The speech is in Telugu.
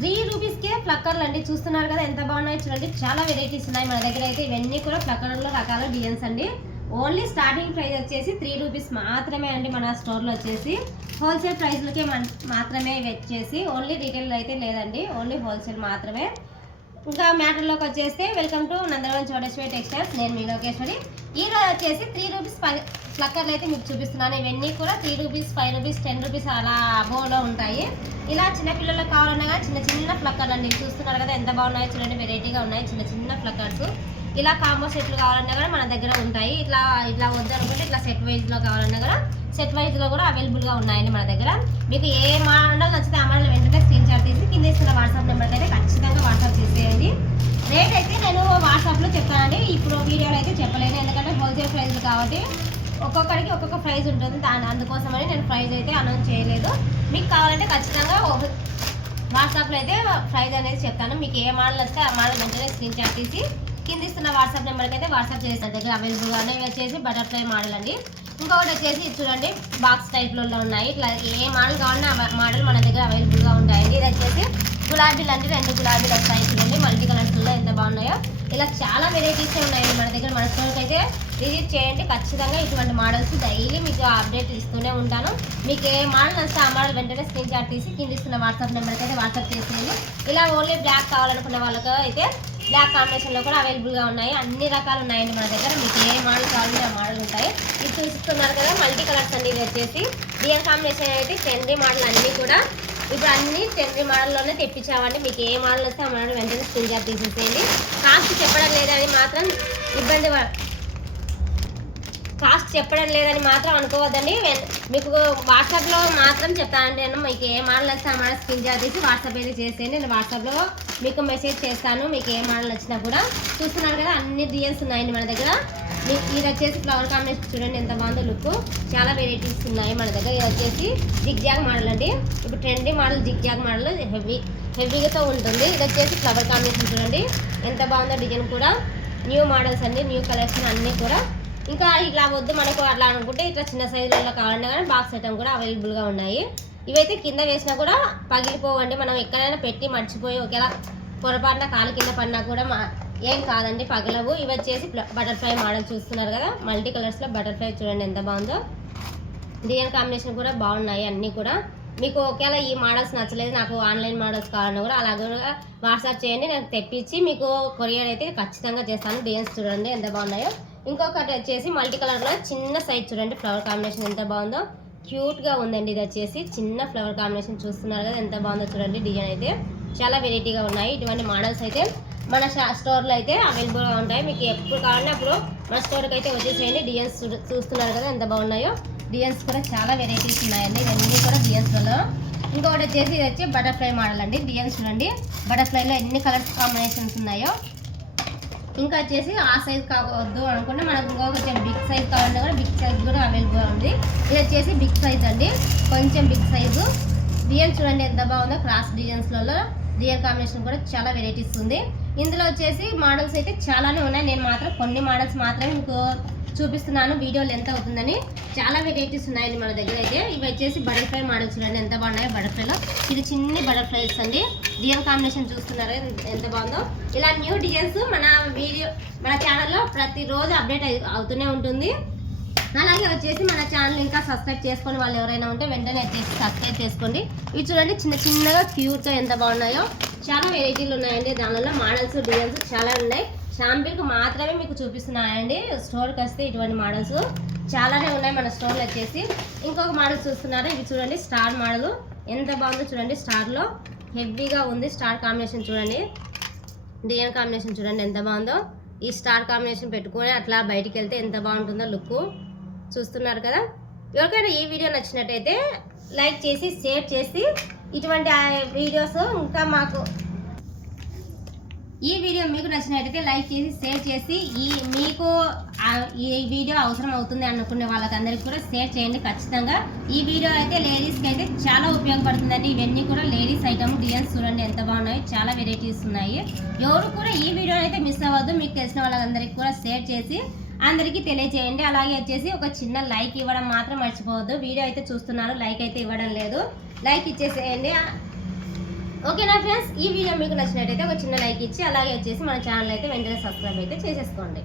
3 రూపీస్కే ఫ్లక్కర్లు అండి. చూస్తున్నారు కదా ఎంత బాగున్నాయి చూడండి. చాలా వెరైటీస్ ఉన్నాయి మన దగ్గర అయితే. ఇవన్నీ కూడా ఫ్లక్కర్లో రకాల డిజైన్స్ అండి. ఓన్లీ స్టార్టింగ్ ప్రైస్ వచ్చేసి 3 రూపీస్ మాత్రమే అండి. మన స్టోర్లో వచ్చేసి హోల్సేల్ ప్రైస్లకే మాత్రమే వచ్చేసి, ఓన్లీ రీటైల్ అయితే లేదండి, ఓన్లీ హోల్సేల్ మాత్రమే. ఇంకా మ్యాటర్లోకి వచ్చేస్తే వెల్కమ్ టు నందనవన్ చోడేశ్వరి టెక్స్టైల్స్. నేను మీ లోకేశ్వరి. ఈరోజు వచ్చేసి 3 రూపీస్ ఫ్లక్కర్లు అయితే మీకు చూపిస్తున్నాను. ఇవన్నీ కూడా 3 రూపీస్, 5 రూపీస్, 10 రూపీస్ అలా అబోవ్లో ఉంటాయి. ఇలా చిన్నపిల్లలకు కావాలన్నా కానీ చిన్న చిన్న ఫ్లక్కర్లు అండి. చూస్తున్నారు కదా ఎంత బాగున్నాయో చూడండి. వెరైటీగా ఉన్నాయి చిన్న చిన్న ఫ్లక్కర్స్. ఇలా కాంబో సెట్లు కావాలన్నా కూడా మన దగ్గర ఉంటాయి. ఇట్లా వద్దు అనుకుంటే ఇట్లా సెట్ వైజ్లో కావాలన్నా కూడా సెట్ వైజ్లో కూడా అవైలబుల్గా ఉన్నాయండి మన దగ్గర. మీకు ఏ మోడల్ నచ్చితే ఆ మోడల్ వెంటనే స్క్రీన్ షాట్ తీసి కింద ఇస్తున్న వాట్సాప్ నెంబర్కి అయితే ఖచ్చితంగా వాట్సాప్ చేసేయండి. రేట్ అయితే నేను వాట్సాప్లో చెప్తానండి, ఇప్పుడు వీడియోలో అయితే చెప్పలేను, ఎందుకంటే హోల్సేల్ ప్రైస్ కాబట్టి ఒక్కొక్కడికి ఒక్కొక్క ప్రైస్ ఉంటుంది. అందుకోసమని నేను ప్రైస్ అయితే అనౌన్స్ చేయలేదు. మీకు కావాలంటే ఖచ్చితంగా వాట్సాప్లో అయితే ప్రైస్ అనేది చెప్తాను. మీకు ఏ మోడల్ వస్తే ఆ మోడల్ వెంటనే స్క్రీన్ షాట్ తీసి కింద ఇస్తున్న వాట్సాప్ నెంబర్కి అయితే వాట్సాప్ చేసిన దగ్గర అవైలబుల్గానే. ఇవి వచ్చేసి బటర్ఫ్లై మోడల్ అండి. ఇంకొకటి వచ్చేసి చూడండి బాక్స్ టైప్లో ఉన్నాయి. ఇట్లా ఏ మోడల్ కావాలన్నా ఆ మోడల్ మన దగ్గర అవైలబుల్గా ఉంటాయండి. ఇది వచ్చేసి గులాబీలు అండి. 2 గులాబీలు వస్తాయి చూడండి, మల్టీ కలర్స్లో ఎంత బాగున్నాయో. ఇలా చాలా వెరైటీస్ ఉన్నాయండి మన దగ్గర. మన స్టోర్కి అయితే విజిట్ చేయండి ఖచ్చితంగా. ఇటువంటి మోడల్స్ డైలీ మీకు అప్డేట్ ఇస్తూనే ఉంటాను. మీకు ఏ మోడల్ వస్తే ఆ మోడల్ వెంటనే స్క్రీన్ షాట్ తీసి కింద ఇస్తున్న వాట్సాప్ నెంబర్కి అయితే వాట్సాప్ చేసేయండి. ఇలా ఓన్లీ బ్లాక్ కావాలనుకున్న వాళ్ళకి అయితే బ్లాక్ కాంబినేషన్లో కూడా అవైలబుల్గా ఉన్నాయి. అన్ని రకాలు ఉన్నాయండి మన దగ్గర. మీకు ఏ మోడల్ కావాలంటే ఆ మోడల్ ఉంటాయి. ఇది చూస్తున్నారు కదా మల్టీ కలర్స్ అండి. ఇది వచ్చేసి డిజైన్ కాంబినేషన్ అయితే ట్రెండీ మోడల్ అన్నీ కూడా ఇప్పుడు అన్ని ట్రెండీ మోడల్లోనే తెప్పించామండి. మీకు ఏ మోడల్ వస్తే ఆ మోడల్ వెంటనే స్క్రీన్ షాట్ తీసేసేయండి. కాస్ట్ చెప్పడం లేదని మాత్రం కాస్ట్ చెప్పడం లేదని మాత్రం అనుకోవద్దండి. మీకు వాట్సాప్లో మాత్రం చెప్తానండి. నేను మీకు ఏ మోడల్ వస్తే ఆ మోడల్ స్క్రీన్ షాట్ తీసి వాట్సాప్ అయితే చేసేయండి. నేను వాట్సాప్లో మీకు మెసేజ్ చేస్తాను. మీకు ఏ మోడల్ వచ్చినా కూడా. చూస్తున్నారు కదా అన్ని డిజైన్స్ ఉన్నాయండి మన దగ్గర. మీకు ఇది వచ్చేసి ఫ్లవర్ కాంబినేషన్ చూడండి ఎంత బాగుందో లుక్. చాలా వెరైటీస్ ఉన్నాయి మన దగ్గర. ఇది వచ్చేసి జిగ్జాగ్ మోడల్ అండి. ఇప్పుడు ట్రెండీ మోడల్ జిగ్జాగ్ మోడల్ హెవీగా ఉంటుంది. ఇది వచ్చేసి ఫ్లవర్ కాంబినేషన్ చూడండి ఎంత బాగుందో. డిజైన్ కూడా న్యూ మోడల్స్ అండి, న్యూ కలెక్షన్ అన్నీ కూడా. ఇంకా ఇలా వద్దు మనకు అట్లా అనుకుంటే ఇట్లా చిన్న సైజులలో కావాలన్నా కానీ బాక్స్ ఐటమ్ కూడా అవైలబుల్గా ఉన్నాయి. ఇవైతే కింద వేసినా కూడా పగిలిపోవండి. మనం ఎక్కడైనా పెట్టి మర్చిపోయి ఒకేలా పొరపాటున కాలు కింద పడినా కూడా ఏం కాదండి, పగలవు. ఇవి వచ్చేసి బటర్ఫ్లై మోడల్ చూస్తున్నారు కదా మల్టీ కలర్స్లో బటర్ఫ్లై చూడండి ఎంత బాగుందో. డిజైన్ కాంబినేషన్ కూడా బాగున్నాయి అన్నీ కూడా. మీకు ఒకవేళ ఈ మోడల్స్ నచ్చలేదు, నాకు ఆన్లైన్ మోడల్స్ కావాలన్నా కూడా అలాగే వాట్సాప్ చేయండి, నేను తెప్పించి మీకు కొరియర్ అయితే ఖచ్చితంగా చేస్తాను. డిజైన్స్ చూడండి ఎంత బాగున్నాయో. ఇంకొకటి వచ్చేసి మల్టీ కలర్లో చిన్న సైజ్ చూడండి ఫ్లవర్ కాంబినేషన్ ఎంత బాగుందో. క్యూట్గా ఉందండి. ఇది వచ్చేసి చిన్న ఫ్లవర్ కాంబినేషన్ చూస్తున్నారు కదా ఎంత బాగుందో చూడండి. డిజైన్ అయితే చాలా వెరైటీగా ఉన్నాయి. ఇటువంటి మోడల్స్ అయితే మన స్టోర్లో అయితే అవైలబుల్గా ఉంటాయి. మీకు ఎప్పుడు కావాలంటే అప్పుడు మన స్టోర్కి అయితే వచ్చేసేయండి. డిజైన్స్ చూస్తున్నారు కదా ఎంత బాగున్నాయో. డిజైన్స్ కూడా చాలా వెరైటీస్ ఉన్నాయండి. ఇవన్నీ కూడా డిజైన్స్లలో. ఇంకొకటి వచ్చేసి ఇది వచ్చి బటర్ఫ్లై మోడల్ అండి. డిజైన్స్ చూడండి బటర్ఫ్లైలో ఎన్ని కలర్స్ కాంబినేషన్స్ ఉన్నాయో. ఇంకా వచ్చేసి ఆ సైజ్ కావద్దు అనుకుంటే మనకు ఇంకొక బిగ్ సైజ్ కావాలన్నా కూడా బిగ్ సైజ్ కూడా అవైలబుల్గా ఉంది. ఇది వచ్చేసి బిగ్ సైజ్ అండి, కొంచెం బిగ్ సైజు. డిజైన్ చూడండి ఎంత బాగుందో. క్రాస్ డిజైన్స్లలో డిజైన్ కాంబినేషన్ కూడా చాలా వెరైటీస్ ఉంది. ఇందులో వచ్చేసి మోడల్స్ అయితే చాలానే ఉన్నాయి. నేను మాత్రం కొన్ని మోడల్స్ మాత్రమే మీకు చూపిస్తున్నాను, వీడియో లెంత్ అవుతుందని. చాలా వెరైటీస్ ఉన్నాయండి మన దగ్గర అయితే. ఇవి వచ్చేసి బటర్ఫ్లై మోడల్స్ చూడండి ఎంత బాగున్నాయో. బటర్ఫ్లైలో ఇది చిన్ని బటర్ఫ్లైస్ అండి. డిజైన్ కాంబినేషన్ చూస్తున్నారు ఎంత బాగుందో. ఇలా న్యూ డిజైన్స్ మన ఛానల్లో ప్రతిరోజు అప్డేట్ అవుతూనే ఉంటుంది. అలాగే వచ్చేసి మన ఛానల్ ఇంకా సబ్స్క్రైబ్ చేసుకొని వాళ్ళు ఎవరైనా ఉంటే వెంటనే వచ్చేసి సబ్స్క్రైబ్ చేసుకోండి. ఇవి చూడండి చిన్నగా క్యూట్గా ఎంత బాగున్నాయో. చాలా వెరైటీలు ఉన్నాయండి. దానివల్ల మోడల్స్ డిజైన్స్ చాలా ఉన్నాయి. షాంపిల్కి మాత్రమే మీకు చూపిస్తున్నాయండి. స్టోర్కి వస్తే ఇటువంటి మోడల్స్ చాలానే ఉన్నాయి మన స్టోర్లో వచ్చేసి. ఇంకొక మోడల్ చూస్తున్నారా, ఇవి చూడండి స్టార్ మోడల్ ఎంత బాగుందో చూడండి. స్టార్లో హెవీగా ఉంది. స్టార్ కాంబినేషన్ చూడండి, డిజైన్ కాంబినేషన్ చూడండి ఎంత బాగుందో. ఈ స్టార్ కాంబినేషన్ పెట్టుకొని అట్లా బయటికి వెళ్తే ఎంత బాగుంటుందో లుక్. చూస్తున్నారు కదా. ఎవరికైనా ఈ వీడియో నచ్చినట్టయితే లైక్ చేసి షేర్ చేసి ఇటువంటి వీడియోస్ ఇంకా మాకు ఈ వీడియో మీకు నచ్చినట్టయితే లైక్ చేసి షేర్ చేసి మీకు ఈ వీడియో అవసరం అవుతుంది అనుకునే వాళ్ళకందరికీ కూడా షేర్ చేయండి ఖచ్చితంగా. ఈ వీడియో అయితే లేడీస్కి అయితే చాలా ఉపయోగపడుతుందండి. ఇవన్నీ కూడా లేడీస్ ఐటమ్ డిజైన్స్ చూడండి ఎంత బాగున్నాయి. చాలా వెరైటీస్ ఉన్నాయి. ఎవరు కూడా ఈ వీడియో అయితే మిస్ అవ్వద్దు. మీకు తెలిసిన వాళ్ళందరికీ కూడా షేర్ చేసి అందరికీ తెలియజేయండి. అలాగే వచ్చేసి ఒక చిన్న లైక్ ఇవ్వడం మాత్రం మర్చిపోవద్దు. వీడియో అయితే చూస్తున్నారు, లైక్ అయితే ఇవ్వడం లేదు, లైక్ ఇచ్చేసేయండి. ఓకేనా ఫ్రెండ్స్, ఈ వీడియో మీకు నచ్చినట్టయితే ఒక చిన్న లైక్ ఇచ్చి అలాగే వచ్చేసి మన ఛానల్ అయితే వెంటనే సబ్స్క్రైబ్ అయితే చేసేసుకోండి.